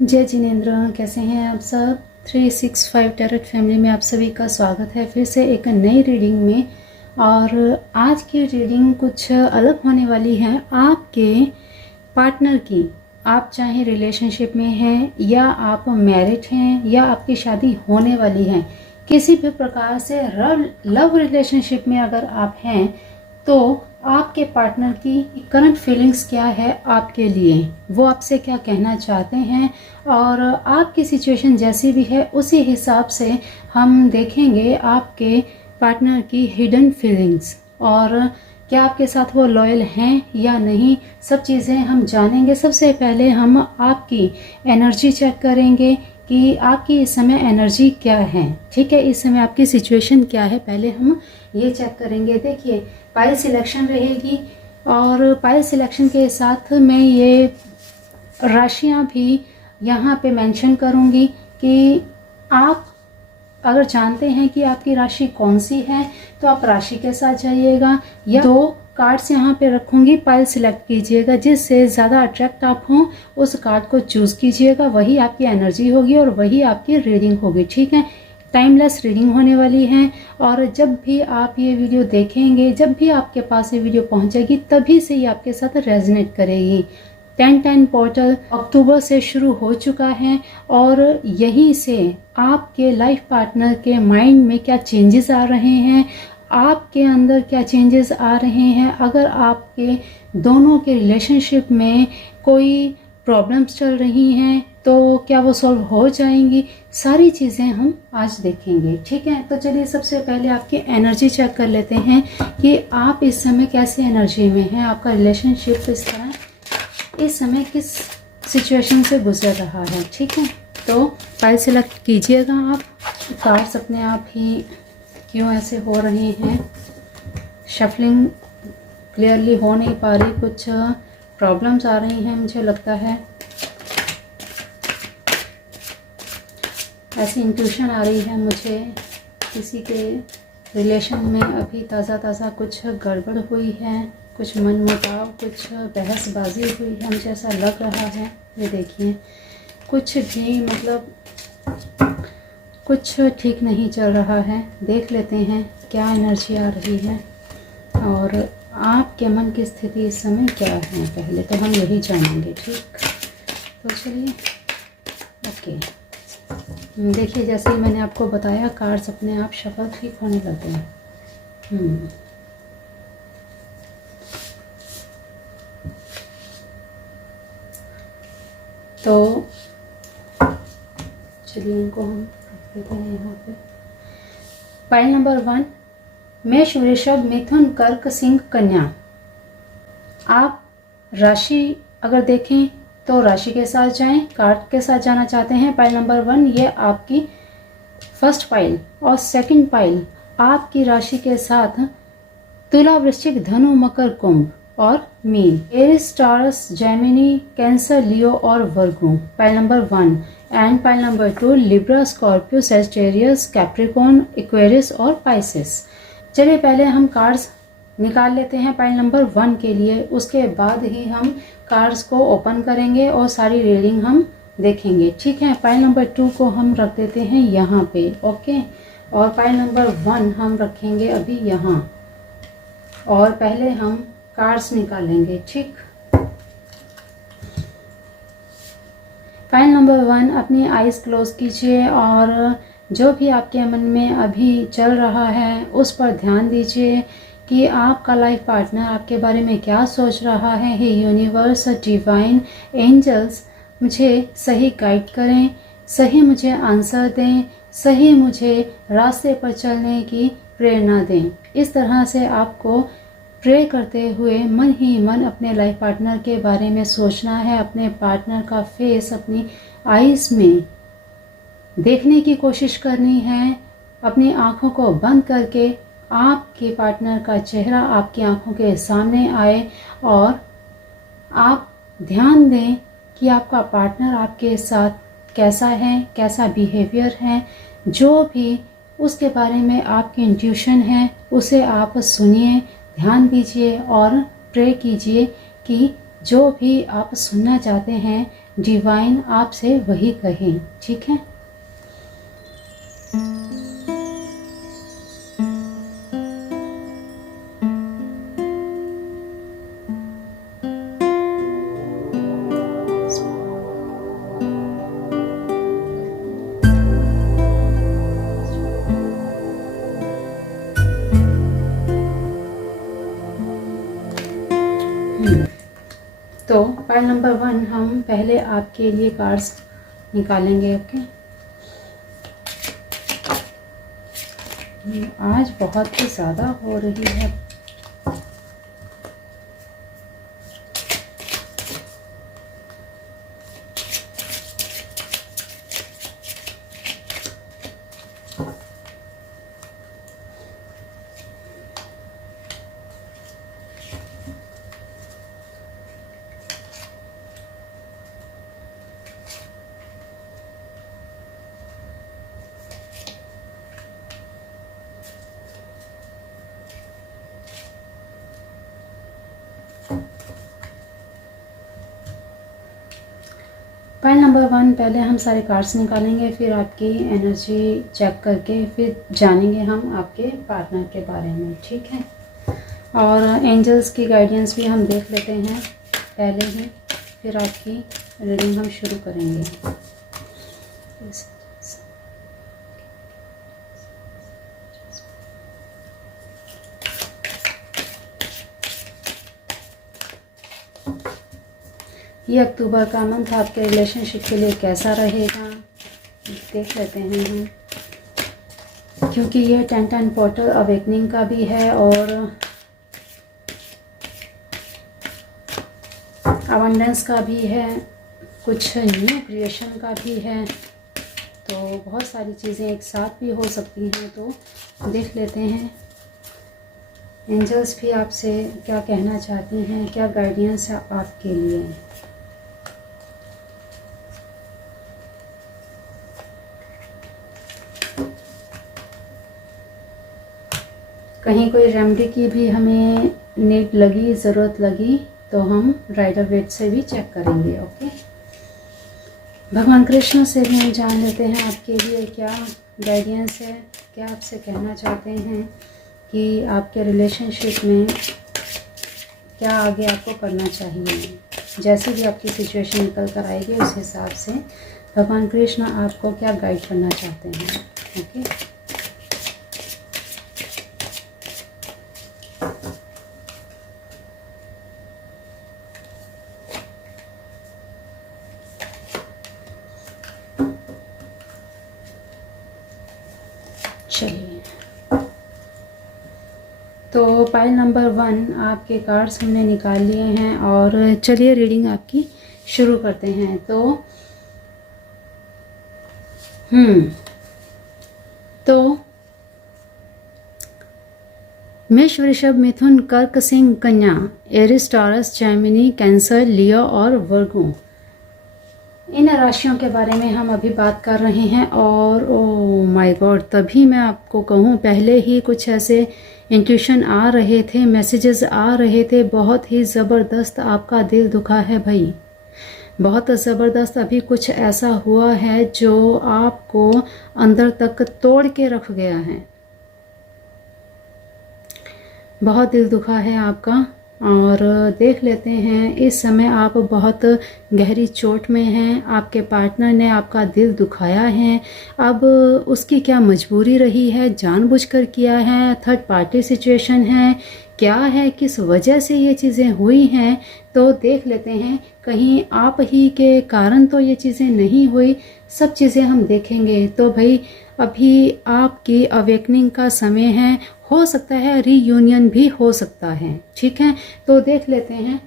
जय जिनेंद्र, कैसे हैं आप सब। 365 टैरोट फैमिली में आप सभी का स्वागत है फिर से एक नई रीडिंग में। और आज की रीडिंग कुछ अलग होने वाली है आपके पार्टनर की। आप चाहे रिलेशनशिप में हैं या आप मैरिड हैं या आपकी शादी होने वाली है, किसी भी प्रकार से लव रिलेशनशिप में अगर आप हैं तो आपके पार्टनर की करंट फीलिंग्स क्या है आपके लिए, वो आपसे क्या कहना चाहते हैं और आपकी सिचुएशन जैसी भी है उसी हिसाब से हम देखेंगे आपके पार्टनर की हिडन फीलिंग्स और क्या आपके साथ वो लॉयल हैं या नहीं, सब चीज़ें हम जानेंगे। सबसे पहले हम आपकी एनर्जी चेक करेंगे कि आपकी इस समय एनर्जी क्या है। ठीक है, इस समय आपकी सिचुएशन क्या है, पहले हम ये चेक करेंगे। देखिए, पाइल सिलेक्शन रहेगी और पाइल सिलेक्शन के साथ मैं ये राशियां भी यहाँ पे मेंशन करूँगी कि आप अगर जानते हैं कि आपकी राशि कौन सी है तो आप राशि के साथ जाइएगा, या दो कार्ड्स यहाँ पे रखूँगी, पाइल सिलेक्ट कीजिएगा, जिससे ज़्यादा अट्रैक्ट आप हों उस कार्ड को चूज़ कीजिएगा, वही आपकी एनर्जी होगी और वही आपकी रीडिंग होगी। ठीक है, टाइमलेस रीडिंग होने वाली है और जब भी आप ये वीडियो देखेंगे, जब भी आपके पास ये वीडियो पहुंचेगी, तभी से ये आपके साथ रेजोनेट करेगी। 10-10 पोर्टल अक्टूबर से शुरू हो चुका है और यहीं से आपके लाइफ पार्टनर के माइंड में क्या चेंजेस आ रहे हैं, आपके अंदर क्या चेंजेस आ रहे हैं, अगर आपके दोनों के रिलेशनशिप में कोई प्रॉब्लम्स चल रही हैं तो क्या वो सॉल्व हो जाएंगी, सारी चीज़ें हम आज देखेंगे। ठीक है, तो चलिए सबसे पहले आपकी एनर्जी चेक कर लेते हैं कि आप इस समय कैसी एनर्जी में हैं, आपका रिलेशनशिप इस समय किस सिचुएशन से गुजर रहा है। ठीक है, तो फाइल सेलेक्ट कीजिएगा आप। कार्ड्स अपने आप ही क्यों ऐसे हो रहे हैं, शफलिंग क्लियरली हो नहीं पा रही, कुछ प्रॉब्लम्स आ रही हैं मुझे लगता है, ऐसी इंट्यूशन आ रही है मुझे। किसी के रिलेशन में अभी ताज़ा कुछ गड़बड़ हुई है, कुछ मनमुटाव, कुछ बहसबाजी हुई है, मुझे ऐसा लग रहा है। ये देखिए, कुछ भी मतलब कुछ ठीक नहीं चल रहा है। देख लेते हैं क्या एनर्जी आ रही है और आपके मन की स्थिति इस समय क्या है, पहले तो हम यही जानेंगे। ठीक, तो चलिए ओके। देखिए, जैसे ही मैंने आपको बताया, कार्ड्स अपने आप शफल ठीक होने लगे हैं। तो चलिए इनको हम रख देते हैं यहाँ पे। पाइल नंबर 1, मेष, वृषभ, मिथुन, कर्क, सिंह, कन्या। आप राशि अगर देखें तो राशि के साथ जाएं, कार्ड के साथ जाना चाहते हैं। पाइल नंबर 1 ये आपकी फर्स्ट पाइल और सेकंड पाइल आपकी राशि के साथ तुला, वृश्चिक, धनु, मकर, कुंभ और मीन, Aries, Taurus, Gemini, Cancer, Leo और Virgo. Pile number 1 and pile number 2 Libra, Scorpio, Sagittarius, Capricorn, Aquarius और पाइसेस। चलिए पहले हम कार्ड्स निकाल लेते हैं पाइल नंबर 1 के लिए, उसके बाद ही हम कार्ड्स को ओपन करेंगे और सारी रीडिंग हम देखेंगे। ठीक है, पाइल नंबर 2 को हम रख देते हैं यहाँ पे, ओके, और पाइल नंबर 1 हम रखेंगे अभी यहाँ, और पहले हम कार्ड्स निकालेंगे। ठीक, पाइल नंबर 1, अपनी आईज क्लोज कीजिए और जो भी आपके मन में अभी चल रहा है उस पर ध्यान दीजिए कि आपका लाइफ पार्टनर आपके बारे में क्या सोच रहा है। हे यूनिवर्स, डिवाइन एंजल्स, मुझे सही गाइड करें, सही मुझे आंसर दें, सही मुझे रास्ते पर चलने की प्रेरणा दें। इस तरह से आपको प्रे करते हुए मन ही मन अपने लाइफ पार्टनर के बारे में सोचना है, अपने पार्टनर का फेस अपनी आईज में देखने की कोशिश करनी है। अपनी आँखों को बंद करके आपके पार्टनर का चेहरा आपकी आंखों के सामने आए और आप ध्यान दें कि आपका पार्टनर आपके साथ कैसा है, कैसा बिहेवियर है। जो भी उसके बारे में आपकी इंट्यूशन है उसे आप सुनिए, ध्यान दीजिए और प्रे कीजिए कि जो भी आप सुनना चाहते हैं डिवाइन आपसे वही कहे, ठीक है। तो पाइल नंबर 1 हम पहले आपके लिए कार्ड्स निकालेंगे। ओके, आज बहुत ही ज़्यादा हो रही है। पाइल नंबर 1 पहले हम सारे कार्ड्स निकालेंगे, फिर आपकी एनर्जी चेक करके फिर जानेंगे हम आपके पार्टनर के बारे में, ठीक है। और एंजल्स की गाइडेंस भी हम देख लेते हैं पहले ही, फिर आपकी रीडिंग हम शुरू करेंगे। ये अक्टूबर का मंथ आपके रिलेशनशिप के लिए कैसा रहेगा देख लेते हैं हम, क्योंकि ये 10 पोर्टल अवेकनिंग का भी है और अबंडेंस का भी है, कुछ न्यू क्रिएशन का भी है, तो बहुत सारी चीज़ें एक साथ भी हो सकती हैं। तो देख लेते हैं एंजल्स भी आपसे क्या कहना चाहती हैं, क्या गाइडेंस है आपके लिए। कहीं कोई रेमेडी की भी हमें नीड लगी, ज़रूरत लगी, तो हम राइडर वेट से भी चेक करेंगे। ओके, भगवान कृष्ण से भी हम जान लेते हैं आपके लिए क्या गाइडेंस है, क्या आपसे कहना चाहते हैं कि आपके रिलेशनशिप में क्या आगे आपको करना चाहिए। जैसे भी आपकी सिचुएशन निकल कर आएगी उस हिसाब से भगवान कृष्ण आपको क्या गाइड करना चाहते हैं। ओके, चलिए, तो पाइल नंबर 1 आपके कार्ड्स हमने निकाल लिए हैं और चलिए रीडिंग आपकी शुरू करते हैं। तो मेष, वृषभ, मिथुन, कर्क, सिंह, कन्या, Eris, Taurus, Gemini, Cancer, Leo और वर्गो, इन राशियों के बारे में हम अभी बात कर रहे हैं। और ओ माय गॉड, तभी मैं आपको कहूँ पहले ही कुछ ऐसे इंट्यूशन आ रहे थे, मैसेजेस आ रहे थे, बहुत ही ज़बरदस्त आपका दिल दुखा है भाई, बहुत ज़बरदस्त। अभी कुछ ऐसा हुआ है जो आपको अंदर तक तोड़ के रख गया है, बहुत दिल दुखा है आपका। और देख लेते हैं इस समय आप बहुत गहरी चोट में हैं, आपके पार्टनर ने आपका दिल दुखाया है। अब उसकी क्या मजबूरी रही है, जानबूझकर किया है, थर्ड पार्टी सिचुएशन है, क्या है, किस वजह से ये चीज़ें हुई हैं, तो देख लेते हैं। कहीं आप ही के कारण तो ये चीज़ें नहीं हुई, सब चीज़ें हम देखेंगे। तो भाई अभी आपकी अवेकनिंग का समय है, हो सकता है रीयूनियन भी हो सकता है, ठीक है। तो देख लेते हैं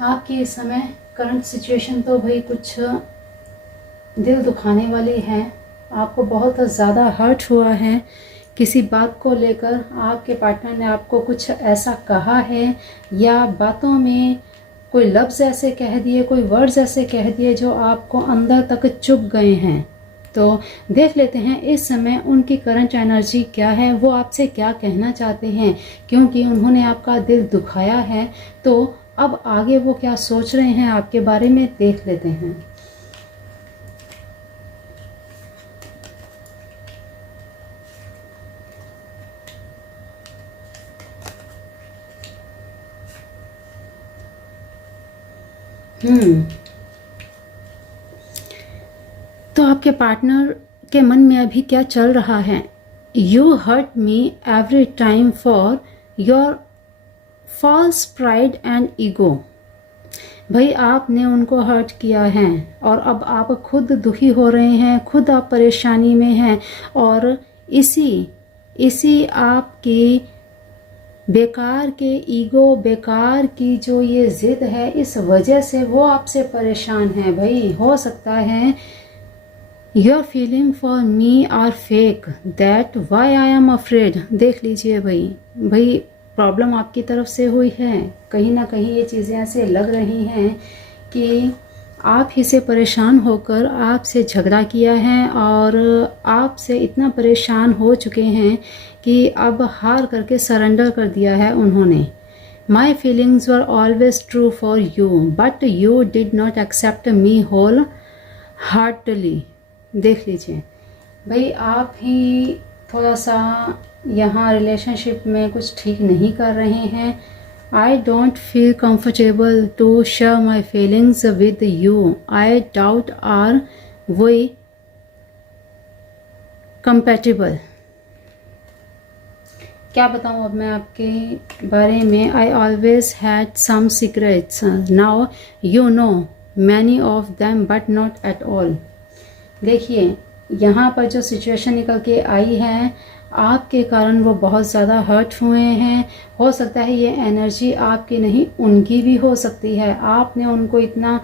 आपकी इस समय करंट सिचुएशन, तो भाई कुछ दिल दुखाने वाली है, आपको बहुत ज़्यादा हर्ट हुआ है किसी बात को लेकर, आपके पार्टनर ने आपको कुछ ऐसा कहा है या बातों में कोई लफ्ज़ ऐसे कह दिए, कोई वर्ड्स ऐसे कह दिए जो आपको अंदर तक चुभ गए हैं। तो देख लेते हैं इस समय उनकी करंट एनर्जी क्या है, वो आपसे क्या कहना चाहते हैं, क्योंकि उन्होंने आपका दिल दुखाया है। तो अब आगे वो क्या सोच रहे हैं आपके बारे में देख लेते हैं। तो आपके पार्टनर के मन में अभी क्या चल रहा है? You hurt me every time for your false pride and ego. भाई आपने उनको हर्ट किया है और अब आप खुद दुखी हो रहे हैं, खुद आप परेशानी में हैं और इसी आपकी बेकार के ईगो, बेकार की जो ये ज़िद है, इस वजह से वो आपसे परेशान है। भाई हो सकता है your feeling for me are fake, that why I am afraid. देख लीजिए भाई प्रॉब्लम आपकी तरफ से हुई है। कहीं ना कहीं ये चीज़ें ऐसे लग रही हैं कि आप ही से परेशान होकर आपसे झगड़ा किया है और आपसे इतना परेशान हो चुके हैं कि अब हार करके सरेंडर कर दिया है उन्होंने। My feelings were always true for you but you did not accept me wholeheartedly. देख लीजिए भाई आप ही थोड़ा सा यहाँ रिलेशनशिप में कुछ ठीक नहीं कर रहे हैं। I don't feel comfortable to share my feelings with you. I doubt are we compatible. क्या बताऊँ अब मैं आपके बारे में। I always had some secrets. Now you know many of them but not at all. देखिए यहाँ पर जो सिचुएशन निकल के आई है, आपके कारण वो बहुत ज़्यादा हर्ट हुए हैं। हो सकता है ये एनर्जी आपकी नहीं उनकी भी हो सकती है। आपने उनको इतना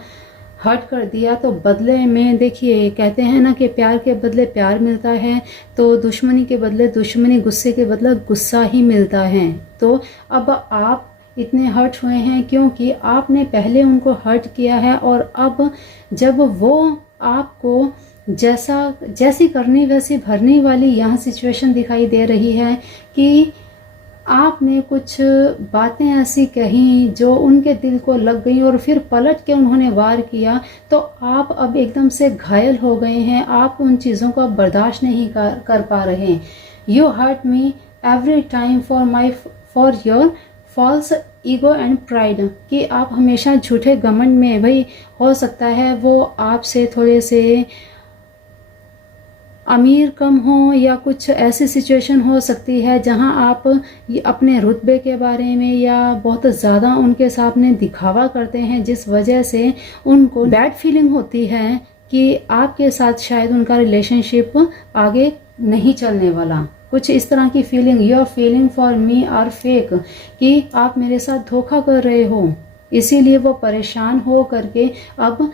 हर्ट कर दिया तो बदले में देखिए कहते हैं ना कि प्यार के बदले प्यार मिलता है, तो दुश्मनी के बदले दुश्मनी, गुस्से के बदले गुस्सा ही मिलता है। तो अब आप इतने हर्ट हुए हैं क्योंकि आपने पहले उनको हर्ट किया है और अब जब वो आपको जैसी करनी वैसी भरने वाली यहाँ सिचुएशन दिखाई दे रही है कि आपने कुछ बातें ऐसी कही जो उनके दिल को लग गई और फिर पलट के उन्होंने वार किया, तो आप अब एकदम से घायल हो गए हैं। आप उन चीज़ों को बर्दाश्त नहीं कर पा रहे हैं। You hurt me every time for your false ego and pride, कि आप हमेशा झूठे घमंड में, भाई हो सकता है वो आपसे थोड़े से अमीर कम हो या कुछ ऐसी सिचुएशन हो सकती है जहां आप अपने रुतबे के बारे में या बहुत ज़्यादा उनके सामने दिखावा करते हैं, जिस वजह से उनको बैड फीलिंग होती है कि आपके साथ शायद उनका रिलेशनशिप आगे नहीं चलने वाला। कुछ इस तरह की feeling, your feeling for me are fake, कि आप मेरे साथ धोखा कर रहे हो, इसीलिए वो परेशान हो करके अब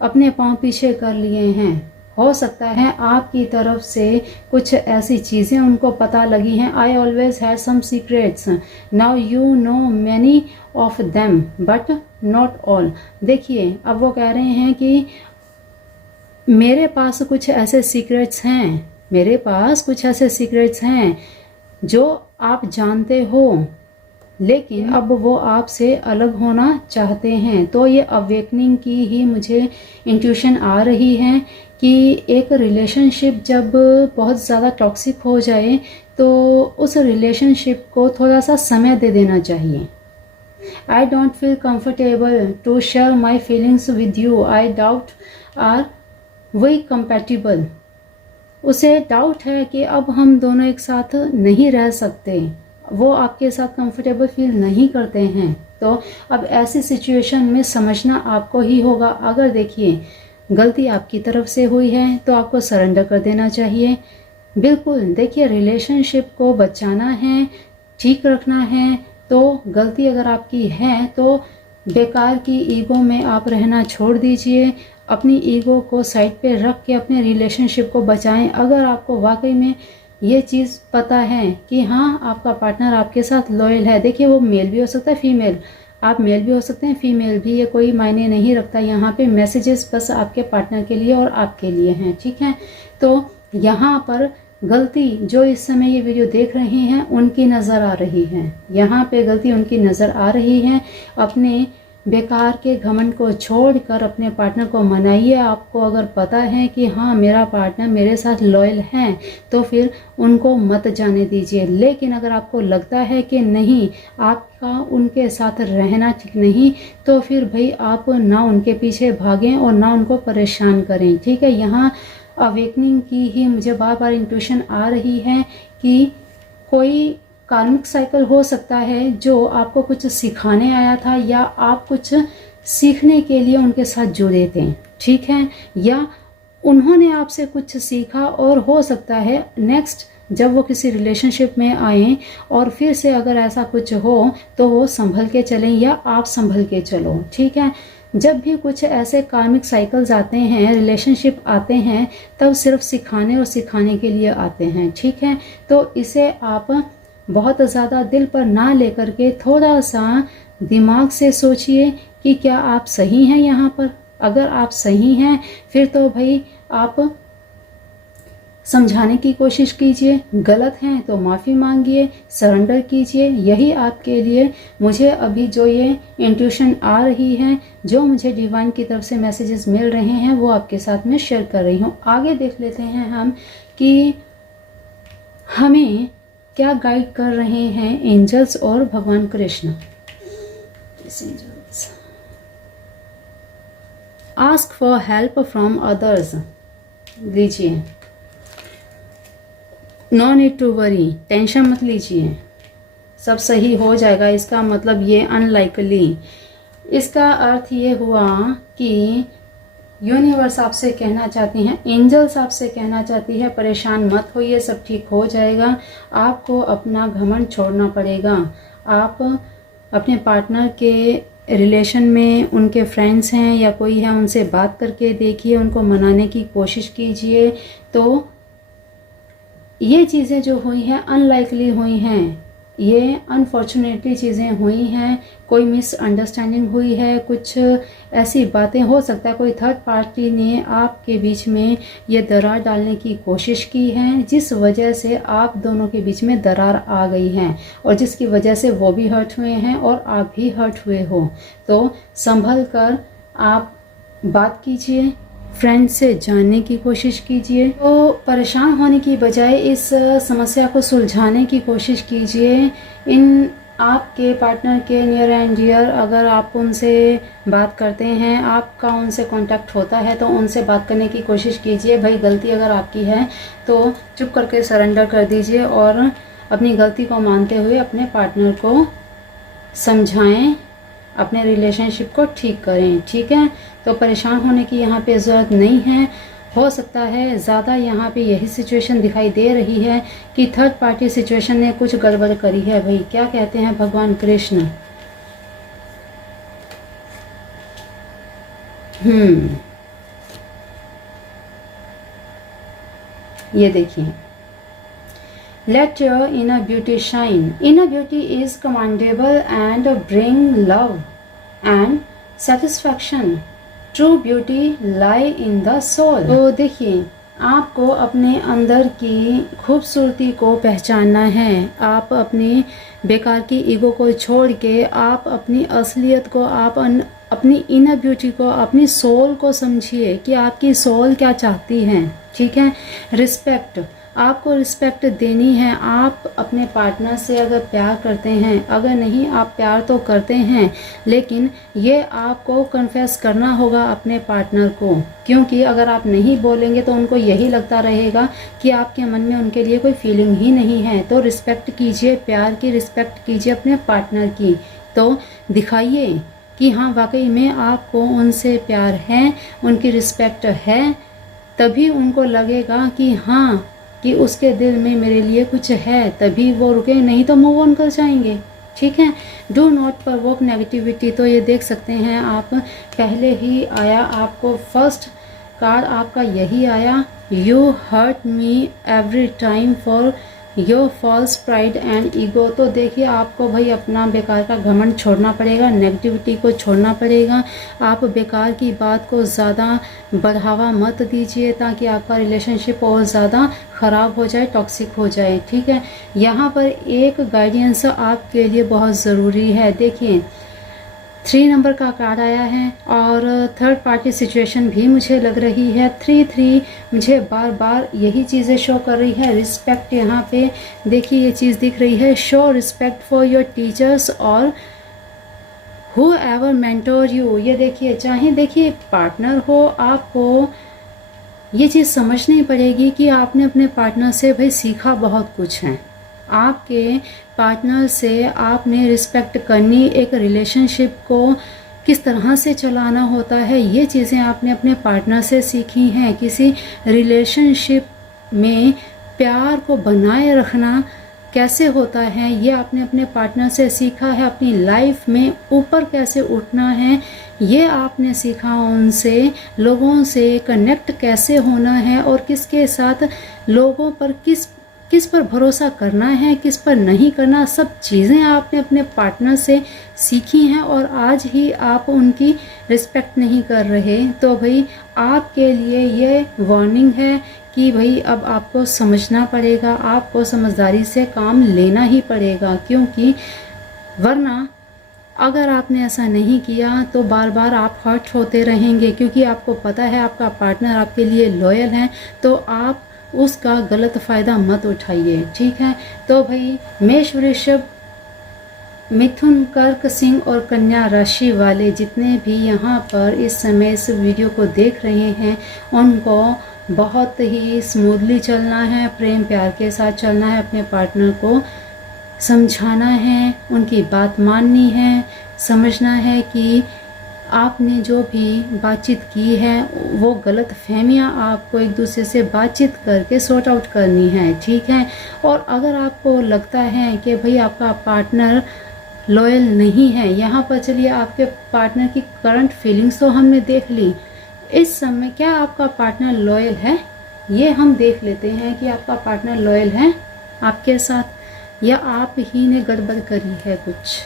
अपने पाँव पीछे कर लिए हैं। हो सकता है आपकी तरफ से कुछ ऐसी चीज़ें उनको पता लगी हैं। I always had some secrets, now you know many of them but not all. देखिए अब वो कह रहे हैं कि मेरे पास कुछ ऐसे सीक्रेट्स हैं, मेरे पास कुछ ऐसे सीक्रेट्स हैं जो आप जानते हो, लेकिन अब वो आपसे अलग होना चाहते हैं। तो ये अवेकनिंग की ही मुझे इंट्यूशन आ रही है कि एक रिलेशनशिप जब बहुत ज़्यादा टॉक्सिक हो जाए तो उस रिलेशनशिप को थोड़ा सा समय दे देना चाहिए। I don't feel comfortable to share my feelings with you, I doubt are we compatible. उसे डाउट है कि अब हम दोनों एक साथ नहीं रह सकते, वो आपके साथ कंफर्टेबल फील नहीं करते हैं। तो अब ऐसी सिचुएशन में समझना आपको ही होगा। अगर देखिए गलती आपकी तरफ से हुई है तो आपको सरेंडर कर देना चाहिए। बिल्कुल देखिए रिलेशनशिप को बचाना है, ठीक रखना है, तो गलती अगर आपकी है तो बेकार की ईगो में आप रहना छोड़ दीजिए। अपनी ईगो को साइड पे रख के अपने रिलेशनशिप को बचाएं। अगर आपको वाकई में ये चीज़ पता है कि हाँ आपका पार्टनर आपके साथ लॉयल है, देखिए वो मेल भी हो सकता है, फीमेल, आप मेल भी हो सकते हैं, फीमेल भी, ये कोई मायने नहीं रखता। यहाँ पे मैसेजेस बस आपके पार्टनर के लिए और आपके लिए हैं, ठीक है। तो यहाँ पर गलती जो इस समय ये वीडियो देख रहे हैं उनकी नज़र आ रही है, यहाँ पे गलती उनकी नज़र आ रही है। अपने बेकार के घमंड को छोड़कर अपने पार्टनर को मनाइए। आपको अगर पता है कि हाँ मेरा पार्टनर मेरे साथ लॉयल है तो फिर उनको मत जाने दीजिए। लेकिन अगर आपको लगता है कि नहीं आपका उनके साथ रहना ठीक नहीं, तो फिर भाई आप ना उनके पीछे भागें और ना उनको परेशान करें, ठीक है। यहाँ अवेकनिंग की ही मुझे बार बार इंट्यूशन आ रही है कि कोई कार्मिक साइकिल हो सकता है जो आपको कुछ सिखाने आया था या आप कुछ सीखने के लिए उनके साथ जुड़े थे, ठीक है, या उन्होंने आपसे कुछ सीखा और हो सकता है नेक्स्ट जब वो किसी रिलेशनशिप में आए और फिर से अगर ऐसा कुछ हो तो वो संभल के चलें या आप संभल के चलो, ठीक है। जब भी कुछ ऐसे कार्मिक साइकिल्स आते हैं, रिलेशनशिप आते हैं, तब सिर्फ सिखाने और सिखाने के लिए आते हैं, ठीक है। तो इसे आप बहुत ज़्यादा दिल पर ना लेकर के थोड़ा सा दिमाग से सोचिए कि क्या आप सही हैं यहाँ पर। अगर आप सही हैं फिर तो भाई आप समझाने की कोशिश कीजिए, गलत हैं तो माफ़ी मांगिए, सरेंडर कीजिए। यही आपके लिए मुझे अभी जो ये इंट्यूशन आ रही है, जो मुझे डिवाइन की तरफ से मैसेजेस मिल रहे हैं, वो आपके साथ में शेयर कर रही हूँ। आगे देख लेते हैं हम कि हमें क्या गाइड कर रहे हैं एंजल्स और भगवान Krishna. Ask for help from others. लीजिए, no need to worry, tension मत लीजिए, सब सही हो जाएगा। इसका मतलब ये अनलाइकली, इसका अर्थ ये हुआ कि यूनिवर्स आपसे कहना चाहती हैं, एंजल्स आपसे कहना चाहती है परेशान मत होइए, सब ठीक हो जाएगा। आपको अपना घमंड छोड़ना पड़ेगा। आप अपने पार्टनर के रिलेशन में उनके फ्रेंड्स हैं या कोई है, उनसे बात करके देखिए, उनको मनाने की कोशिश कीजिए। तो ये चीज़ें जो हुई हैं अनलाइकली हुई हैं, ये अनफॉर्चुनेटली चीज़ें हुई हैं, कोई मिसअंडरस्टैंडिंग हुई है, कुछ ऐसी बातें, हो सकता है कोई थर्ड पार्टी ने आपके बीच में ये दरार डालने की कोशिश की है, जिस वजह से आप दोनों के बीच में दरार आ गई है और जिसकी वजह से वो भी हर्ट हुए हैं और आप भी हर्ट हुए हो। तो संभल कर आप बात कीजिए, फ्रेंड से जानने की कोशिश कीजिए। तो परेशान होने की बजाय इस समस्या को सुलझाने की कोशिश कीजिए। इन आपके पार्टनर के नियर एंड डियर, अगर आप उनसे बात करते हैं, आपका उनसे कांटेक्ट होता है, तो उनसे बात करने की कोशिश कीजिए। भाई गलती अगर आपकी है तो चुप करके सरेंडर कर दीजिए और अपनी गलती को मानते हुए अपने पार्टनर को समझाएं, अपने रिलेशनशिप को ठीक करें, ठीक है। तो परेशान होने की यहाँ पे ज़रूरत नहीं है। हो सकता है ज़्यादा यहाँ पे यही सिचुएशन दिखाई दे रही है कि थर्ड पार्टी सिचुएशन ने कुछ गड़बड़ करी है। भाई क्या कहते हैं भगवान कृष्ण। ये देखिए, let your inner beauty shine. Inner beauty is commendable and bring love and satisfaction. True beauty lie in the soul. तो देखिए, आपको अपने अंदर की खूबसूरती को पहचानना है। आप अपनी बेकार की ईगो को छोड़ के आप अपनी असलियत को, आप अपनी इनर ब्यूटी को, अपनी सोल को समझिए कि आपकी सोल क्या चाहती है, ठीक है। रिस्पेक्ट, आपको रिस्पेक्ट देनी है। आप अपने पार्टनर से अगर प्यार करते हैं, अगर नहीं आप प्यार तो करते हैं, लेकिन ये आपको कन्फेस करना होगा अपने पार्टनर को, क्योंकि अगर आप नहीं बोलेंगे तो उनको यही लगता रहेगा कि आपके मन में उनके लिए कोई फीलिंग ही नहीं है। तो रिस्पेक्ट कीजिए, प्यार की रिस्पेक्ट कीजिए अपने पार्टनर की। तो दिखाइए कि हाँ वाकई में आपको उनसे प्यार है, उनकी रिस्पेक्ट है, तभी उनको लगेगा कि हाँ कि उसके दिल में मेरे लिए कुछ है, तभी वो रुके, नहीं तो मूव ऑन कर जाएंगे, ठीक है। Do not provoke negativity. तो ये देख सकते हैं आप, पहले ही आया आपको फर्स्ट कार्ड आपका यही आया, you hurt me every time for your false pride and ego. तो देखिए आपको भाई अपना बेकार का घमंड छोड़ना पड़ेगा, नेगेटिविटी को छोड़ना पड़ेगा। आप बेकार की बात को ज़्यादा बढ़ावा मत दीजिए ताकि आपका रिलेशनशिप और ज़्यादा ख़राब हो जाए, टॉक्सिक हो जाए। ठीक है, यहाँ पर एक गाइडेंस आपके लिए बहुत ज़रूरी है। देखिए 3 नंबर का कार्ड आया है और थर्ड पार्टी सिचुएशन भी मुझे लग रही है। 3 मुझे बार बार यही चीज़ें शो कर रही है। रिस्पेक्ट, यहाँ पे देखिए ये चीज़ दिख रही है, show respect for your teachers और हु एवर मेंटोर यू। ये देखिए, चाहे देखिए पार्टनर हो, आपको ये चीज़ समझनी पड़ेगी कि आपने अपने पार्टनर से भाई सीखा बहुत कुछ है। आपके पार्टनर से आपने रिस्पेक्ट करनी, एक रिलेशनशिप को किस तरह से चलाना होता है, ये चीज़ें आपने अपने पार्टनर से सीखी हैं। किसी रिलेशनशिप में प्यार को बनाए रखना कैसे होता है, ये आपने अपने पार्टनर से सीखा है। अपनी लाइफ में ऊपर कैसे उठना है, ये आपने सीखा उनसे। लोगों से कनेक्ट कैसे होना है और किसके साथ, लोगों पर किस पर भरोसा करना है, किस पर नहीं करना, सब चीज़ें आपने अपने पार्टनर से सीखी हैं और आज ही आप उनकी रिस्पेक्ट नहीं कर रहे। तो भाई आपके लिए ये वार्निंग है कि भाई अब आपको समझना पड़ेगा, आपको समझदारी से काम लेना ही पड़ेगा, क्योंकि वरना अगर आपने ऐसा नहीं किया तो बार बार आप हर्ट होते रहेंगे। क्योंकि आपको पता है आपका पार्टनर आपके लिए लॉयल है, तो आप उसका गलत फ़ायदा मत उठाइए। ठीक है, तो भाई मेष, वृषभ, मिथुन, कर्क, सिंह और कन्या राशि वाले जितने भी यहाँ पर इस समय इस वीडियो को देख रहे हैं, उनको बहुत ही स्मूथली चलना है, प्रेम प्यार के साथ चलना है, अपने पार्टनर को समझाना है, उनकी बात माननी है, समझना है कि आपने जो भी बातचीत की है वो गलत फहमियाँ आपको एक दूसरे से बातचीत करके सॉर्ट आउट करनी है। ठीक है, और अगर आपको लगता है कि भाई आपका पार्टनर लॉयल नहीं है, यहाँ पर चलिए आपके पार्टनर की करंट फीलिंग्स तो हमने देख ली। इस समय क्या आपका पार्टनर लॉयल है, ये हम देख लेते हैं कि आपका पार्टनर लॉयल है आपके साथ या आप ही ने गड़बड़ करी है कुछ।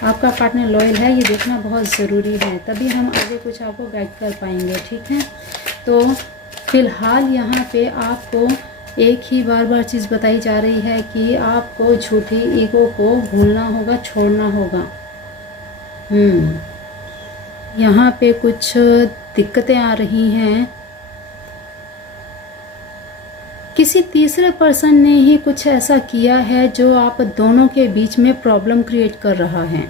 आपका पार्टनर लॉयल है, ये देखना बहुत ज़रूरी है, तभी हम आगे कुछ आपको गाइड कर पाएंगे। ठीक है, तो फिलहाल यहाँ पे आपको एक ही बार बार चीज़ बताई जा रही है कि आपको झूठी ईगो को भूलना होगा, छोड़ना होगा। यहाँ पे कुछ दिक्कतें आ रही हैं, किसी तीसरे पर्सन ने ही कुछ ऐसा किया है जो आप दोनों के बीच में प्रॉब्लम क्रिएट कर रहा है।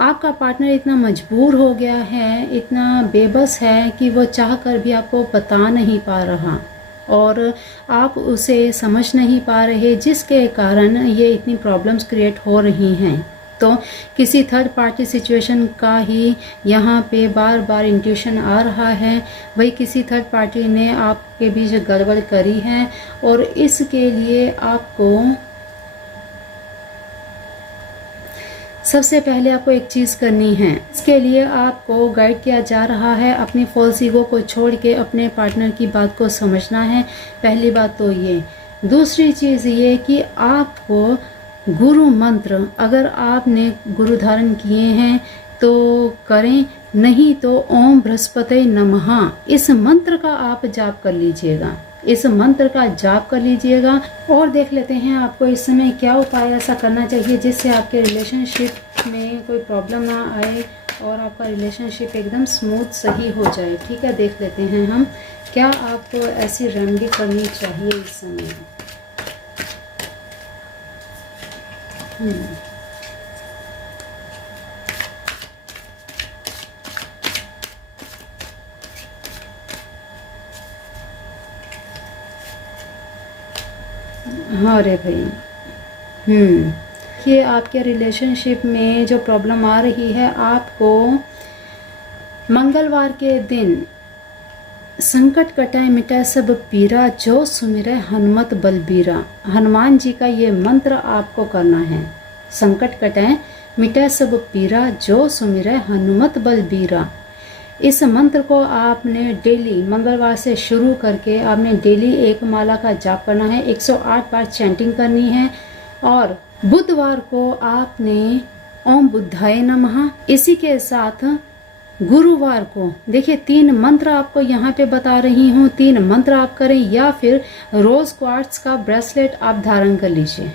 आपका पार्टनर इतना मजबूर हो गया है, इतना बेबस है कि वो चाह कर भी आपको बता नहीं पा रहा और आप उसे समझ नहीं पा रहे, जिसके कारण ये इतनी प्रॉब्लम्स क्रिएट हो रही हैं। तो किसी थर्ड पार्टी सिचुएशन का ही यहाँ पे बार बार इंट्यूशन आ रहा है। वही किसी थर्ड पार्टी ने आपके बीच गड़बड़ करी है और इसके लिए आपको सबसे पहले आपको एक चीज़ करनी है। इसके लिए आपको गाइड किया जा रहा है अपनी फॉल्स ईगो को छोड़ के अपने पार्टनर की बात को समझना है। पहली बात तो ये। दूसरी चीज़ ये कि आपको गुरु मंत्र, अगर आपने गुरु धारण किए हैं तो करें, नहीं तो ओम बृहस्पति नमः इस मंत्र का आप जाप कर लीजिएगा, इस मंत्र का जाप कर लीजिएगा। और देख लेते हैं आपको इस समय क्या उपाय ऐसा करना चाहिए जिससे आपके रिलेशनशिप में कोई प्रॉब्लम ना आए और आपका रिलेशनशिप एकदम स्मूथ सही हो जाए। ठीक है, देख लेते हैं हम क्या आपको ऐसी रेमेडी करनी चाहिए इस समय। हाँ रे भाई, ये आपके रिलेशनशिप में जो प्रॉब्लम आ रही है, आपको मंगलवार के दिन संकट कटाए मिटाए सब पीरा, जो सुमिरै हनुमत बलबीरा, हनुमान जी का ये मंत्र आपको करना है। संकट कटाए मिटाए सब पीरा, जो सुमिरै हनुमत बलबीरा। इस मंत्र को आपने डेली मंगलवार से शुरू करके आपने डेली एक माला का जाप करना है, 108 बार चैंटिंग करनी है। और बुधवार को आपने ओम बुद्धाय नमः, इसी के साथ गुरुवार को देखिए 3 मंत्र आपको यहाँ पे बता रही हूँ, 3 मंत्र आप करें या फिर रोज क्वार्ट्स का ब्रेसलेट आप धारण कर लीजिए,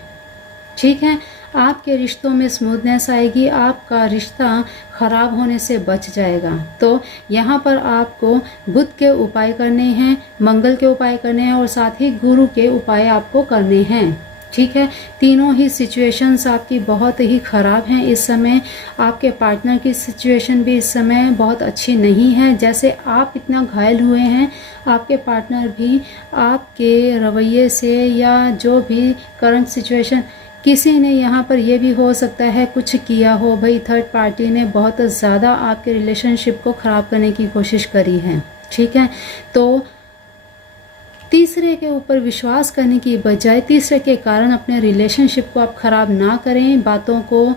ठीक है। आपके रिश्तों में स्मूथनेस आएगी, आपका रिश्ता खराब होने से बच जाएगा। तो यहाँ पर आपको बुध के उपाय करने हैं, मंगल के उपाय करने हैं और साथ ही गुरु के उपाय आपको करने हैं, ठीक है। तीनों ही सिचुएशंस आपकी बहुत ही ख़राब हैं इस समय। आपके पार्टनर की सिचुएशन भी इस समय बहुत अच्छी नहीं है। जैसे आप इतना घायल हुए हैं, आपके पार्टनर भी आपके रवैये से या जो भी करंट सिचुएशन, किसी ने यहाँ पर यह भी हो सकता है कुछ किया हो भाई, थर्ड पार्टी ने बहुत ज़्यादा आपके रिलेशनशिप को ख़राब करने की कोशिश करी है, ठीक है। तो तीसरे के ऊपर विश्वास करने की बजाय तीसरे के कारण अपने रिलेशनशिप को आप ख़राब ना करें, बातों को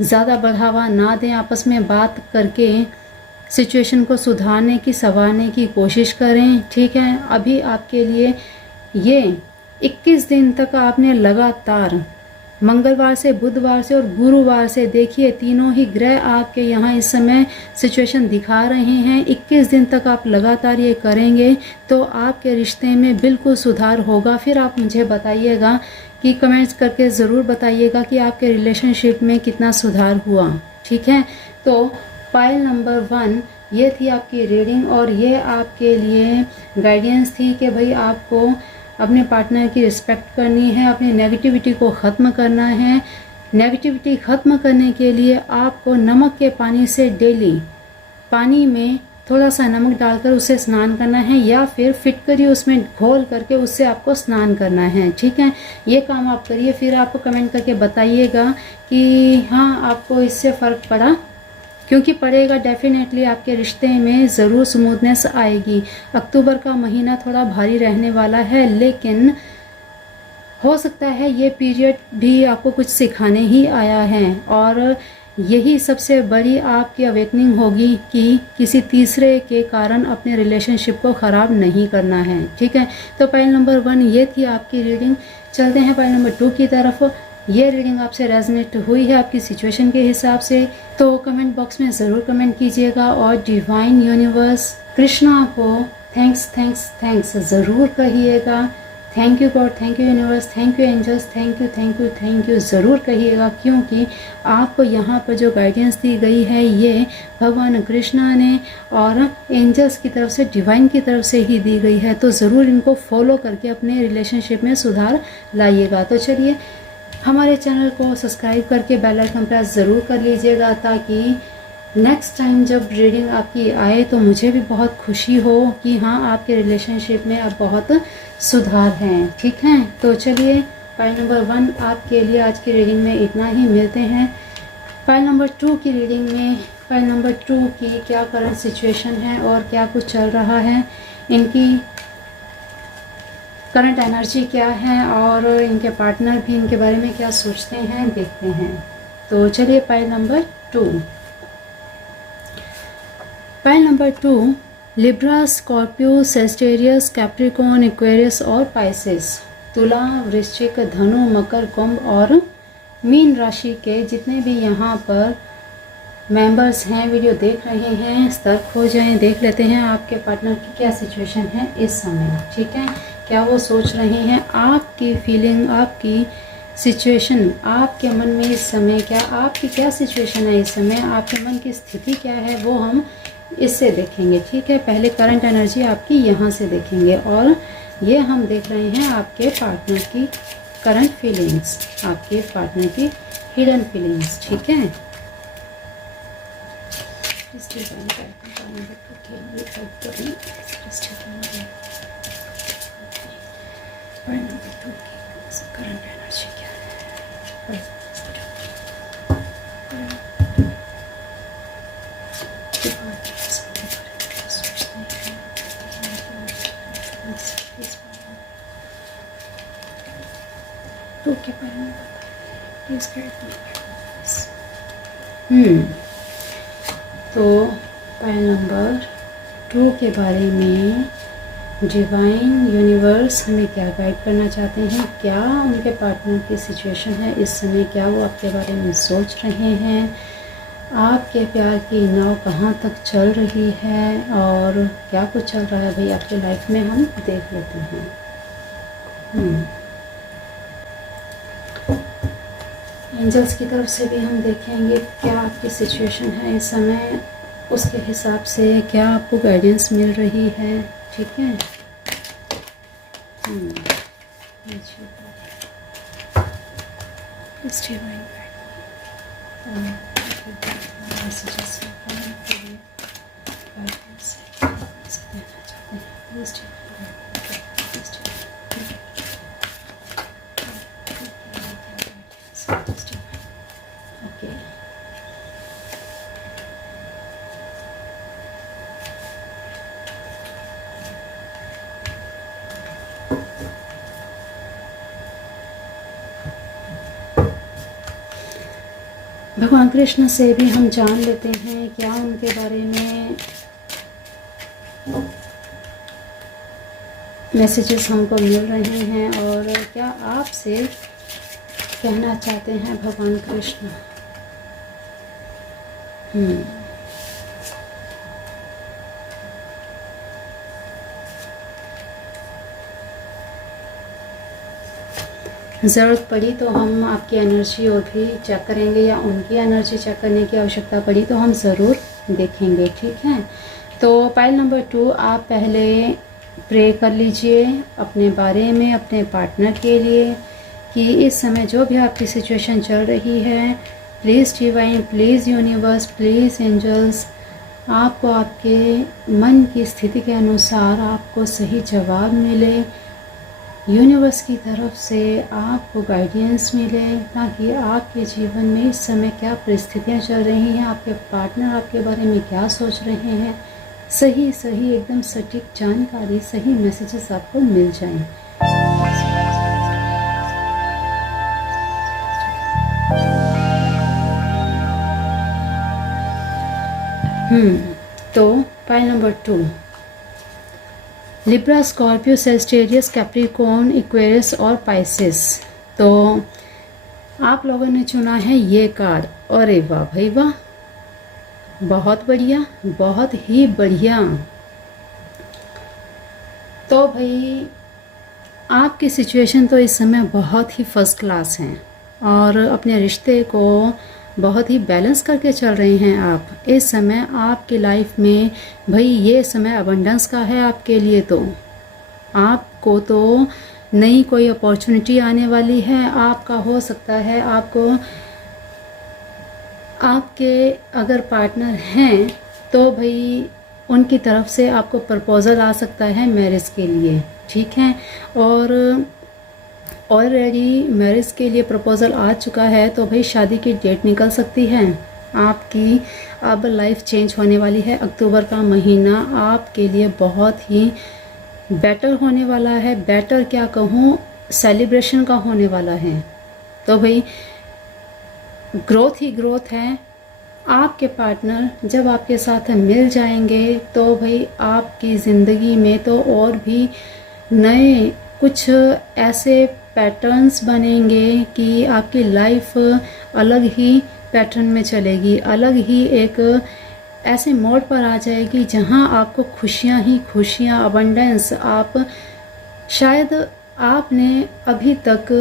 ज़्यादा बढ़ावा ना दें, आपस में बात करके सिचुएशन को सुधारने की, संवारने की कोशिश करें, ठीक है। अभी आपके लिए ये 21 दिन तक आपने लगातार मंगलवार से, बुधवार से और गुरुवार से, देखिए तीनों ही ग्रह आपके यहाँ इस समय सिचुएशन दिखा रहे हैं। 21 दिन तक आप लगातार ये करेंगे तो आपके रिश्ते में बिल्कुल सुधार होगा। फिर आप मुझे बताइएगा कि कमेंट्स करके ज़रूर बताइएगा कि आपके रिलेशनशिप में कितना सुधार हुआ, ठीक है। तो पाइल नंबर 1 ये थी आपकी रीडिंग और ये आपके लिए गाइडेंस थी कि भाई आपको अपने पार्टनर की रिस्पेक्ट करनी है, अपनी नेगेटिविटी को ख़त्म करना है। नेगेटिविटी ख़त्म करने के लिए आपको नमक के पानी से डेली पानी में थोड़ा सा नमक डालकर उसे स्नान करना है या फिर फिटकरी उसमें घोल करके उससे आपको स्नान करना है, ठीक है। ये काम आप करिए, फिर आपको कमेंट करके बताइएगा कि हाँ आपको इससे फ़र्क पड़ा, क्योंकि पड़ेगा डेफिनेटली। आपके रिश्ते में ज़रूर स्मूथनेस आएगी। अक्टूबर का महीना थोड़ा भारी रहने वाला है, लेकिन हो सकता है ये पीरियड भी आपको कुछ सिखाने ही आया है और यही सबसे बड़ी आपकी अवेकनिंग होगी कि किसी तीसरे के कारण अपने रिलेशनशिप को ख़राब नहीं करना है, ठीक है। तो पाइल नंबर 1 ये थी आपकी रीडिंग। चलते हैं पाइल नंबर 2 की तरफ। ये रीडिंग आपसे रेजोनेट हुई है आपकी सिचुएशन के हिसाब से तो कमेंट बॉक्स में ज़रूर कमेंट कीजिएगा और डिवाइन यूनिवर्स कृष्णा को थैंक्स थैंक्स थैंक्स ज़रूर कहिएगा। Thank you God, thank you universe, thank you angels, thank you thank you thank you ज़रूर कहिएगा, क्योंकि आपको यहाँ पर जो गाइडेंस दी गई है ये भगवान कृष्णा ने और एंजल्स की तरफ से, डिवाइन की तरफ से ही दी गई है। तो ज़रूर इनको फॉलो करके अपने रिलेशनशिप में सुधार लाइएगा। तो चलिए हमारे चैनल को सब्सक्राइब करके बेल आइकन प्रेस ज़रूर कर लीजिएगा ताकि नेक्स्ट टाइम जब रीडिंग आपकी आए तो मुझे भी बहुत खुशी हो कि हाँ आपके रिलेशनशिप में अब बहुत सुधार है, ठीक है। तो चलिए पाइल नंबर 1 आपके लिए आज की रीडिंग में इतना ही। मिलते हैं पाइल नंबर 2 की रीडिंग में। पाइल नंबर 2 की क्या करंट सिचुएशन है और क्या कुछ चल रहा है, इनकी करंट एनर्जी क्या है और इनके पार्टनर भी इनके बारे में क्या सोचते हैं, देखते हैं। तो चलिए pile number 2। Pile number 2 Libra, Scorpio, Sagittarius, Capricorn, Aquarius और पाइसेस। तुला, वृश्चिक, धनु, मकर, कुंभ और मीन राशि के जितने भी यहाँ पर मेंबर्स हैं वीडियो देख रहे हैं, सतर्क हो जाएं। देख लेते हैं आपके पार्टनर की क्या सिचुएशन है इस समय, ठीक है। क्या वो सोच रहे हैं, आपकी फीलिंग, आपकी सिचुएशन, आपके मन में इस समय क्या, आपकी क्या सिचुएशन है इस समय, आपके मन की स्थिति क्या है, वो हम इससे देखेंगे, ठीक है। पहले करंट एनर्जी आपकी यहाँ से देखेंगे और ये हम देख रहे हैं आपके पार्टनर की करंट फीलिंग्स, आपके पार्टनर की हिडन फीलिंग्स, ठीक है। करंट एनर्जी क्या है, तो फाइल नंबर 2 के बारे में डिवाइन यूनिवर्स हमें क्या गाइड करना चाहते हैं, क्या उनके पार्टनर की सिचुएशन है इस समय, क्या वो आपके बारे में सोच रहे हैं, आपके प्यार की नाव कहाँ तक चल रही है और क्या कुछ चल रहा है भाई आपके लाइफ में, हम देख लेते हैं। एंजल्स की तरफ से भी हम देखेंगे क्या आपकी सिचुएशन है इस समय, उसके हिसाब से क्या आपको गाइडेंस मिल रही है। ठीक है। भगवान कृष्ण से भी हम जान लेते हैं क्या उनके बारे में मैसेजेस हमको मिल रहे हैं और क्या आपसे कहना चाहते हैं भगवान कृष्ण। ज़रूरत पड़ी तो हम आपकी एनर्जी और भी चेक करेंगे या उनकी एनर्जी चेक करने की आवश्यकता पड़ी तो हम ज़रूर देखेंगे। ठीक है। तो पाइल नंबर 2 आप पहले प्रे कर लीजिए अपने बारे में, अपने पार्टनर के लिए कि इस समय जो भी आपकी सिचुएशन चल रही है, please divine, please universe, please angels, आपको आपके मन की स्थिति के अनुसार आपको सही जवाब मिले, यूनिवर्स की तरफ से आपको गाइडेंस मिले ताकि आपके जीवन में इस समय क्या परिस्थितियाँ चल रही हैं, आपके पार्टनर आपके बारे में क्या सोच रहे हैं, सही एकदम सटीक जानकारी, सही मैसेजेस आपको मिल जाएं। तो pile number 2 Libra, Scorpio, Sagittarius, Capricorn, Aquarius और पाइसेस। तो आप लोगों ने चुना है ये कार्ड। अरे वाह भाई वाह, बहुत बढ़िया, बहुत ही बढ़िया। तो भाई आपकी सिचुएशन तो इस समय बहुत ही फर्स्ट क्लास है और अपने रिश्ते को बहुत ही बैलेंस करके चल रहे हैं आप इस समय। आपकी लाइफ में भाई ये समय अबंडेंस का है आपके लिए। तो आपको तो नई कोई अपॉर्चुनिटी आने वाली है। आपका हो सकता है आपको, आपके अगर पार्टनर हैं तो भाई उनकी तरफ से आपको प्रपोज़ल आ सकता है मैरिज के लिए। ठीक है। और ऑलरेडी मैरिज के लिए प्रपोज़ल आ चुका है तो भाई शादी की डेट निकल सकती है आपकी। अब लाइफ चेंज होने वाली है। अक्टूबर का महीना आपके लिए बहुत ही बेटर होने वाला है। बेटर क्या कहूँ, सेलिब्रेशन का होने वाला है। तो भाई ग्रोथ ही ग्रोथ है। आपके पार्टनर जब आपके साथ मिल जाएंगे तो भाई आपकी ज़िंदगी में तो और भी नए कुछ ऐसे पैटर्न्स बनेंगे कि आपकी लाइफ अलग ही पैटर्न में चलेगी, अलग ही एक ऐसे मोड़ पर आ जाएगी जहां आपको खुशियां ही खुशियां, अबंडेंस। आप शायद आपने अभी तक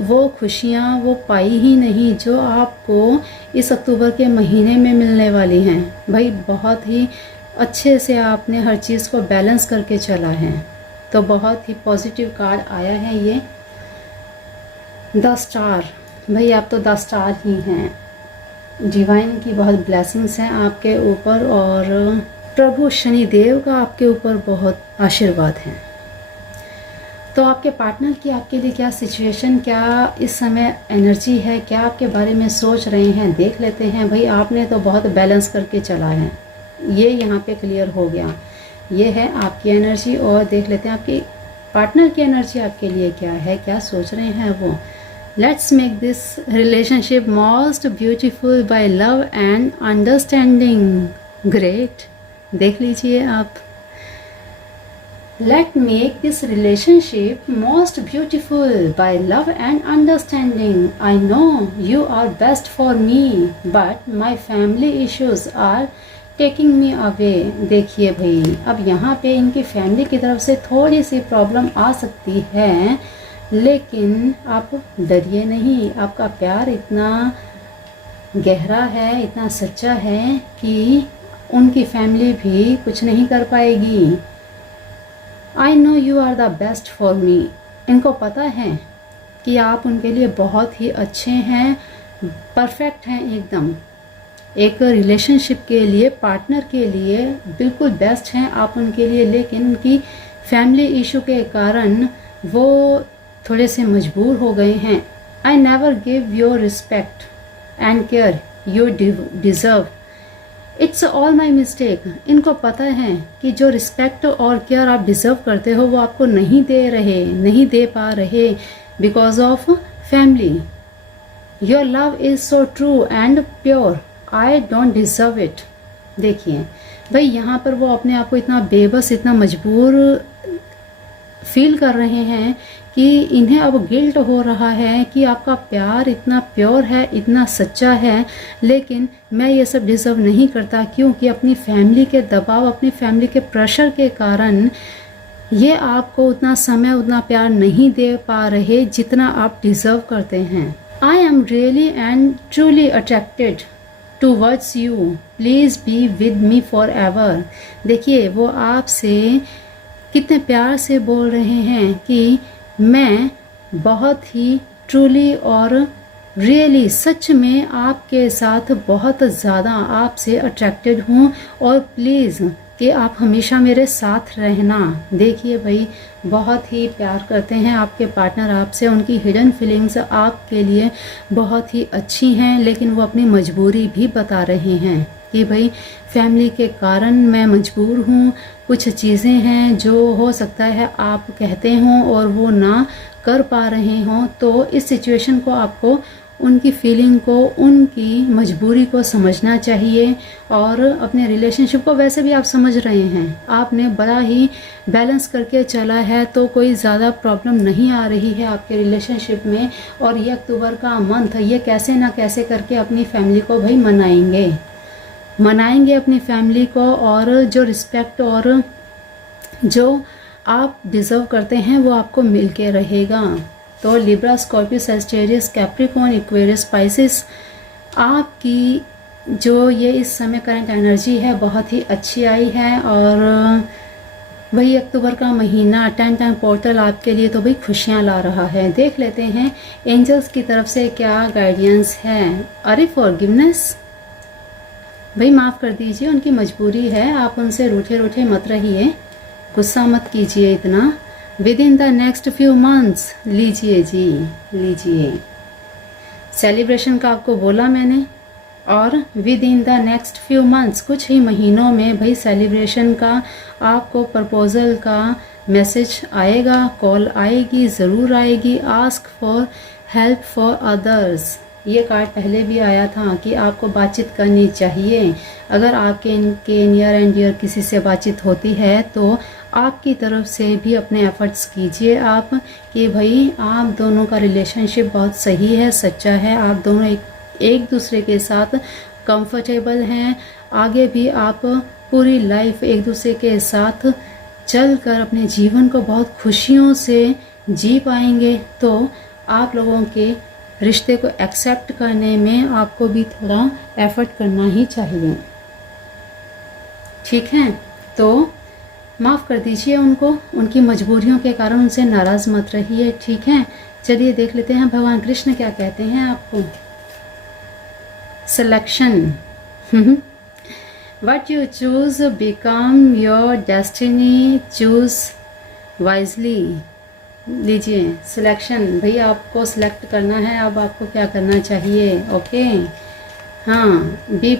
वो खुशियां वो पाई ही नहीं जो आपको इस अक्टूबर के महीने में मिलने वाली हैं। भाई बहुत ही अच्छे से आपने हर चीज़ को बैलेंस करके चला है। तो बहुत ही पॉजिटिव कार्ड आया है ये द स्टार। भाई आप तो द स्टार ही हैं। डिवाइन की बहुत ब्लेसिंग्स हैं आपके ऊपर और प्रभु शनिदेव का आपके ऊपर बहुत आशीर्वाद है। तो आपके पार्टनर की आपके लिए क्या सिचुएशन, क्या इस समय एनर्जी है, क्या आपके बारे में सोच रहे हैं, देख लेते हैं। भाई आपने तो बहुत बैलेंस करके चला है, ये यहाँ पे क्लियर हो गया। ये है आपकी एनर्जी और देख लेते हैं आपकी पार्टनर की एनर्जी आपके लिए क्या है, क्या सोच रहे हैं वो। Let's make this relationship most beautiful by love and understanding. Great, देख लीजिए आप। Let make this relationship most beautiful by love and understanding. I know you are best for me, but my family issues are taking me away. देखिए भाई, अब यहाँ पे इनकी family की तरफ से थोड़ी सी प्रॉब्लम आ सकती है, लेकिन आप डरिए नहीं। आपका प्यार इतना गहरा है, इतना सच्चा है कि उनकी फैमिली भी कुछ नहीं कर पाएगी। I know you are the best for me. इनको पता है कि आप उनके लिए बहुत ही अच्छे हैं, परफेक्ट हैं एकदम। एक रिलेशनशिप के लिए, पार्टनर के लिए बिल्कुल बेस्ट हैं आप उनके लिए, लेकिन उनकी फैमिली इशू के कारण वो थोड़े से मजबूर हो गए हैं। I never give your respect and care you deserve. It's all my mistake. इनको पता है कि जो रिस्पेक्ट और केयर आप डिज़र्व करते हो वो आपको नहीं दे पा रहे because of family. Your love is so true and pure, I don't deserve it. देखिए भाई, यहाँ पर वो अपने आप को इतना बेबस, इतना मजबूर फील कर रहे हैं कि इन्हें अब गिल्ट हो रहा है कि आपका प्यार इतना प्योर है, इतना सच्चा है, लेकिन मैं ये सब डिज़र्व नहीं करता, क्योंकि अपनी फैमिली के दबाव, अपनी फैमिली के प्रेशर के कारण ये आपको उतना समय, उतना प्यार नहीं दे पा रहे जितना आप डिज़र्व करते हैं। I am really and truly attracted towards you, please be with me for ever. देखिए वो आपसे कितने प्यार से बोल रहे हैं कि मैं बहुत ही ट्रूली और रियली, सच में आपके साथ बहुत ज़्यादा आपसे अट्रैक्टेड हूँ, और प्लीज़ कि आप हमेशा मेरे साथ रहना। देखिए भाई, बहुत ही प्यार करते हैं आपके पार्टनर आपसे, उनकी हिडन फीलिंग्स आपके लिए बहुत ही अच्छी हैं, लेकिन वो अपनी मजबूरी भी बता रहे हैं कि भाई फैमिली के कारण मैं मजबूर हूँ। कुछ चीज़ें हैं जो हो सकता है आप कहते हों और वो ना कर पा रहे हों, तो इस सिचुएशन को आपको, उनकी फीलिंग को, उनकी मजबूरी को समझना चाहिए। और अपने रिलेशनशिप को वैसे भी आप समझ रहे हैं, आपने बड़ा ही बैलेंस करके चला है, तो कोई ज़्यादा प्रॉब्लम नहीं आ रही है आपके रिलेशनशिप में। और ये अक्टूबर का मंथ, ये कैसे ना कैसे करके अपनी फैमिली को भाई मनाएंगे अपनी फैमिली को, और जो रिस्पेक्ट और जो आप डिज़र्व करते हैं वो आपको मिल के रहेगा। तो Libra, Scorpio, Sagittarius, Capricorn, Aquarius, Pisces, आपकी जो ये इस समय करंट एनर्जी है बहुत ही अच्छी आई है। और वही अक्टूबर का महीना 10 टाइम पोर्टल आपके लिए तो भाई खुशियाँ ला रहा है। देख लेते हैं एंजल्स की तरफ से क्या गाइडेंस है। अरे फॉरगिवनेस, भाई माफ़ कर दीजिए, उनकी मजबूरी है, आप उनसे रूठे मत रहिए, गुस्सा मत कीजिए इतना। With in the next few months, लीजिए जी, लीजिए। सेलिब्रेशन का आपको बोला मैंने, और with in the next few months, कुछ ही महीनों में भाई सेलिब्रेशन का आपको प्रपोजल का मैसेज आएगा, कॉल आएगी, ज़रूर आएगी। Ask for help for others, ये कार्ड पहले भी आया था कि आपको बातचीत करनी चाहिए। अगर आपके इनके नियर एंड डियर किसी से बातचीत होती है तो आपकी तरफ से भी अपने एफर्ट्स कीजिए आप, कि भाई आप दोनों का रिलेशनशिप बहुत सही है, सच्चा है, आप दोनों एक दूसरे के साथ कंफर्टेबल हैं। आगे भी आप पूरी लाइफ एक दूसरे के साथ चलकर अपने जीवन को बहुत खुशियों से जी पाएंगे। तो आप लोगों के रिश्ते को एक्सेप्ट करने में आपको भी थोड़ा एफर्ट करना ही चाहिए, ठीक है। तो माफ़ कर दीजिए उनको, उनकी मजबूरियों के कारण उनसे नाराज़ मत रहिए, ठीक है। चलिए देख लेते हैं भगवान कृष्ण क्या कहते हैं आपको। Selection, what you choose become your destiny, choose wisely. लीजिए सिलेक्शन, भाई आपको सिलेक्ट करना है, अब आपको क्या करना चाहिए। ओके, हाँ, बी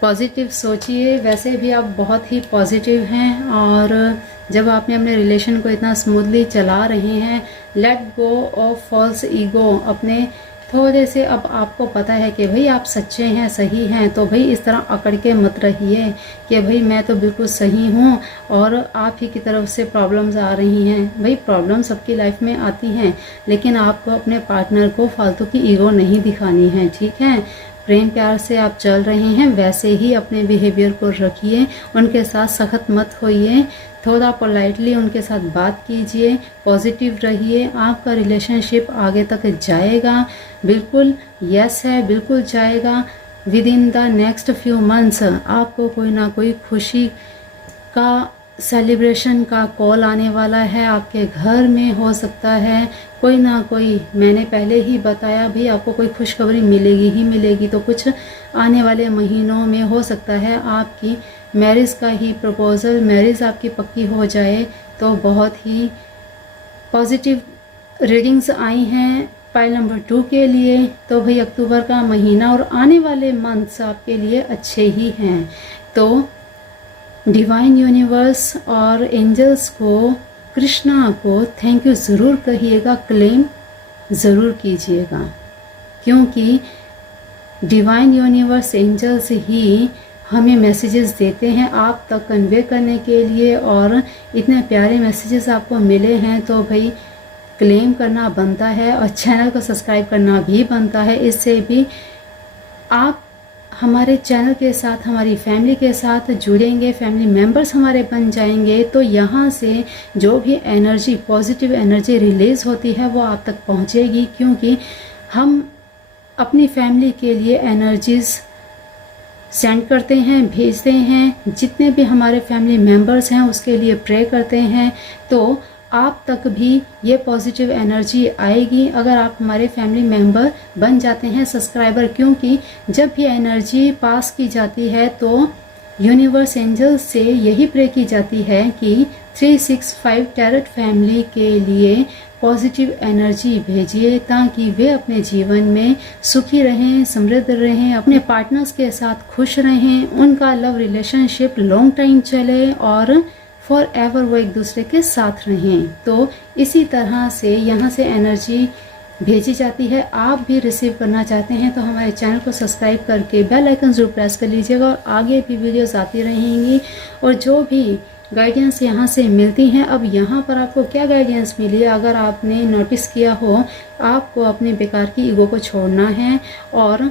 पॉजिटिव सोचिए। वैसे भी आप बहुत ही पॉजिटिव हैं, और जब आपने अपने रिलेशन को इतना स्मूथली चला रहे हैं, let go of false ego, अपने थोड़े से अब आपको पता है कि भाई आप सच्चे हैं, सही हैं, तो भाई इस तरह अकड़ के मत रहिए कि भाई मैं तो बिल्कुल सही हूँ और आप ही की तरफ से प्रॉब्लम्स आ रही हैं। भाई प्रॉब्लम सबकी लाइफ में आती हैं, लेकिन आपको अपने पार्टनर को फालतू की ईगो नहीं दिखानी है, ठीक है। प्रेम प्यार से आप चल रहे हैं वैसे ही अपने बिहेवियर को रखिए, उनके साथ सख्त मत होइए, थोड़ा पोलाइटली उनके साथ बात कीजिए, पॉजिटिव रहिए, आपका रिलेशनशिप आगे तक जाएगा। बिल्कुल यस है, बिल्कुल जाएगा। With in the next few months आपको कोई ना कोई खुशी का सेलिब्रेशन का कॉल आने वाला है, आपके घर में हो सकता है कोई ना कोई, मैंने पहले ही बताया भी, आपको कोई खुशखबरी मिलेगी ही मिलेगी। तो कुछ आने वाले महीनों में हो सकता है आपकी मैरिज का ही प्रपोज़ल, मैरिज आपकी पक्की हो जाए। तो बहुत ही पॉजिटिव रीडिंग्स आई हैं पाइल नंबर 2 के लिए। तो भाई अक्टूबर का महीना और आने वाले मंथ्स आपके लिए अच्छे ही हैं। तो डिवाइन यूनिवर्स और एंजल्स को, कृष्णा को थैंक यू ज़रूर कहिएगा, क्लेम ज़रूर कीजिएगा, क्योंकि डिवाइन यूनिवर्स एंजल्स ही हमें मैसेजेस देते हैं आप तक कन्वे करने के लिए, और इतने प्यारे मैसेजेस आपको मिले हैं तो भाई क्लेम करना बनता है और चैनल को सब्सक्राइब करना भी बनता है। इससे भी आप हमारे चैनल के साथ, हमारी फैमिली के साथ जुड़ेंगे, फैमिली मेम्बर्स हमारे बन जाएंगे। तो यहाँ से जो भी एनर्जी, पॉजिटिव एनर्जी रिलीज़ होती है वो आप तक पहुँचेगी, क्योंकि हम अपनी फैमिली के लिए एनर्जीज़ सेंड करते हैं, भेजते हैं। जितने भी हमारे फैमिली मेम्बर्स हैं उसके लिए प्रे करते हैं, तो आप तक भी ये पॉजिटिव एनर्जी आएगी अगर आप हमारे फैमिली मेम्बर बन जाते हैं, सब्सक्राइबर। क्योंकि जब भी एनर्जी पास की जाती है तो यूनिवर्स एंजल से यही प्रे की जाती है कि 365 टैरट फैमिली के लिए पॉजिटिव एनर्जी भेजिए, ताकि वे अपने जीवन में सुखी रहें, समृद्ध रहें, अपने पार्टनर्स के साथ खुश रहें, उनका लव रिलेशनशिप लॉन्ग टाइम चले और फॉर एवर वो एक दूसरे के साथ रहें। तो इसी तरह से यहाँ से एनर्जी भेजी जाती है। आप भी रिसीव करना चाहते हैं तो हमारे चैनल को सब्सक्राइब करके बेल आइकन ज़रूर प्रेस कर लीजिएगा, और आगे भी वीडियोस आती रहेंगी। और जो भी गाइडेंस यहाँ से मिलती हैं, अब यहाँ पर आपको क्या गाइडेंस मिली, अगर आपने नोटिस किया हो, आपको अपने बेकार की ईगो को छोड़ना है और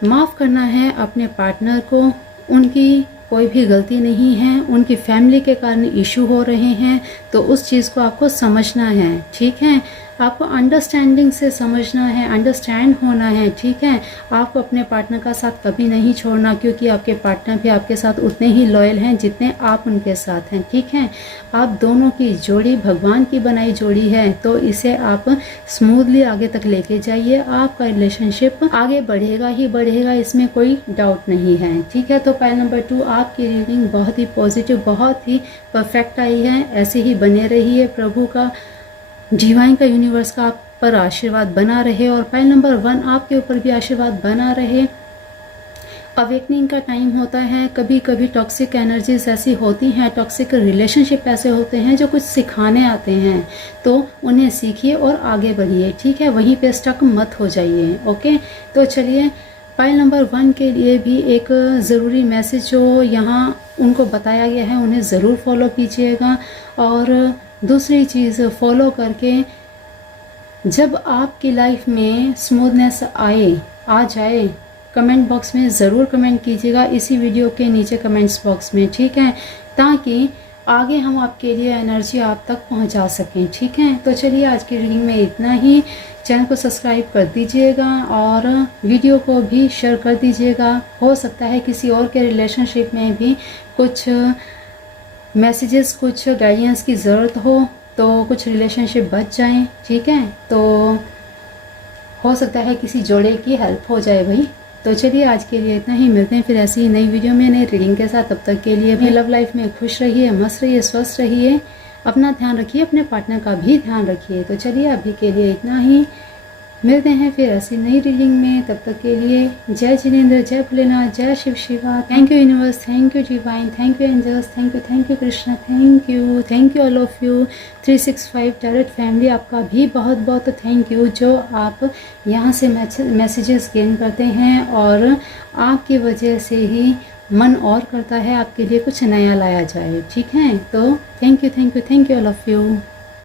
माफ़ करना है अपने पार्टनर को। उनकी कोई भी गलती नहीं है, उनकी फैमिली के कारण इशू हो रहे हैं, तो उस चीज़ को आपको समझना है, ठीक है। आपको अंडरस्टैंडिंग से समझना है, अंडरस्टैंड होना है, ठीक है। आपको अपने पार्टनर का साथ कभी नहीं छोड़ना, क्योंकि आपके पार्टनर भी आपके साथ उतने ही लॉयल हैं जितने आप उनके साथ हैं, ठीक है। आप दोनों की जोड़ी भगवान की बनाई जोड़ी है, तो इसे आप स्मूथली आगे तक लेके जाइए। आपका रिलेशनशिप आगे बढ़ेगा ही बढ़ेगा, इसमें कोई डाउट नहीं है, ठीक है। तो पाइल नंबर 2 आपकी रीडिंग बहुत ही पॉजिटिव, बहुत ही परफेक्ट आई है। ऐसे ही बने रहिए, प्रभु का, डिवाइन का, यूनिवर्स का आप पर आशीर्वाद बना रहे, और पाइल नंबर 1 आपके ऊपर भी आशीर्वाद बना रहे। अवेकनिंग का टाइम होता है, कभी कभी टॉक्सिक एनर्जीज ऐसी होती हैं, टॉक्सिक रिलेशनशिप ऐसे होते हैं जो कुछ सिखाने आते हैं, तो उन्हें सीखिए और आगे बढ़िए, ठीक है। वहीं पे स्टक मत हो जाइए, ओके। तो चलिए पाइल नंबर 1 के लिए भी एक ज़रूरी मैसेज जो यहाँ उनको बताया गया है उन्हें ज़रूर फॉलो कीजिएगा। और दूसरी चीज़, फॉलो करके जब आपकी लाइफ में स्मूथनेस आ जाए, कमेंट बॉक्स में ज़रूर कमेंट कीजिएगा, इसी वीडियो के नीचे कमेंट्स बॉक्स में, ठीक है, ताकि आगे हम आपके लिए एनर्जी आप तक पहुंचा सकें, ठीक है। तो चलिए आज की रीडिंग में इतना ही। चैनल को सब्सक्राइब कर दीजिएगा और वीडियो को भी शेयर कर दीजिएगा। हो सकता है किसी और के रिलेशनशिप में भी कुछ मैसेजेस, कुछ गाइडेंस की ज़रूरत हो, तो कुछ रिलेशनशिप बच जाएं, ठीक है। तो हो सकता है किसी जोड़े की हेल्प हो जाए भाई। तो चलिए आज के लिए इतना ही, मिलते हैं फिर ऐसी ही नई वीडियो में, नई रीडिंग के साथ। तब तक के लिए अपनी लव लाइफ में खुश रहिए, मस्त रहिए, स्वस्थ रहिए, अपना ध्यान रखिए, अपने पार्टनर का भी ध्यान रखिए। तो चलिए अभी के लिए इतना ही। मिलते हैं फिर ऐसी नई रीडिंग में। तब तक के लिए जय जिनेंद्र, जय भोलेनाथ, जय Shiv Shiva. Thank you universe, thank you divine, thank you angels, thank you Krishna, thank you all of you 365 tarot family. आपका भी बहुत बहुत थैंक यू जो आप यहाँ से मैसेजेस गेन करते हैं और आपकी वजह से ही मन और करता है आपके लिए कुछ नया लाया जाए। ठीक है, तो thank you all of you.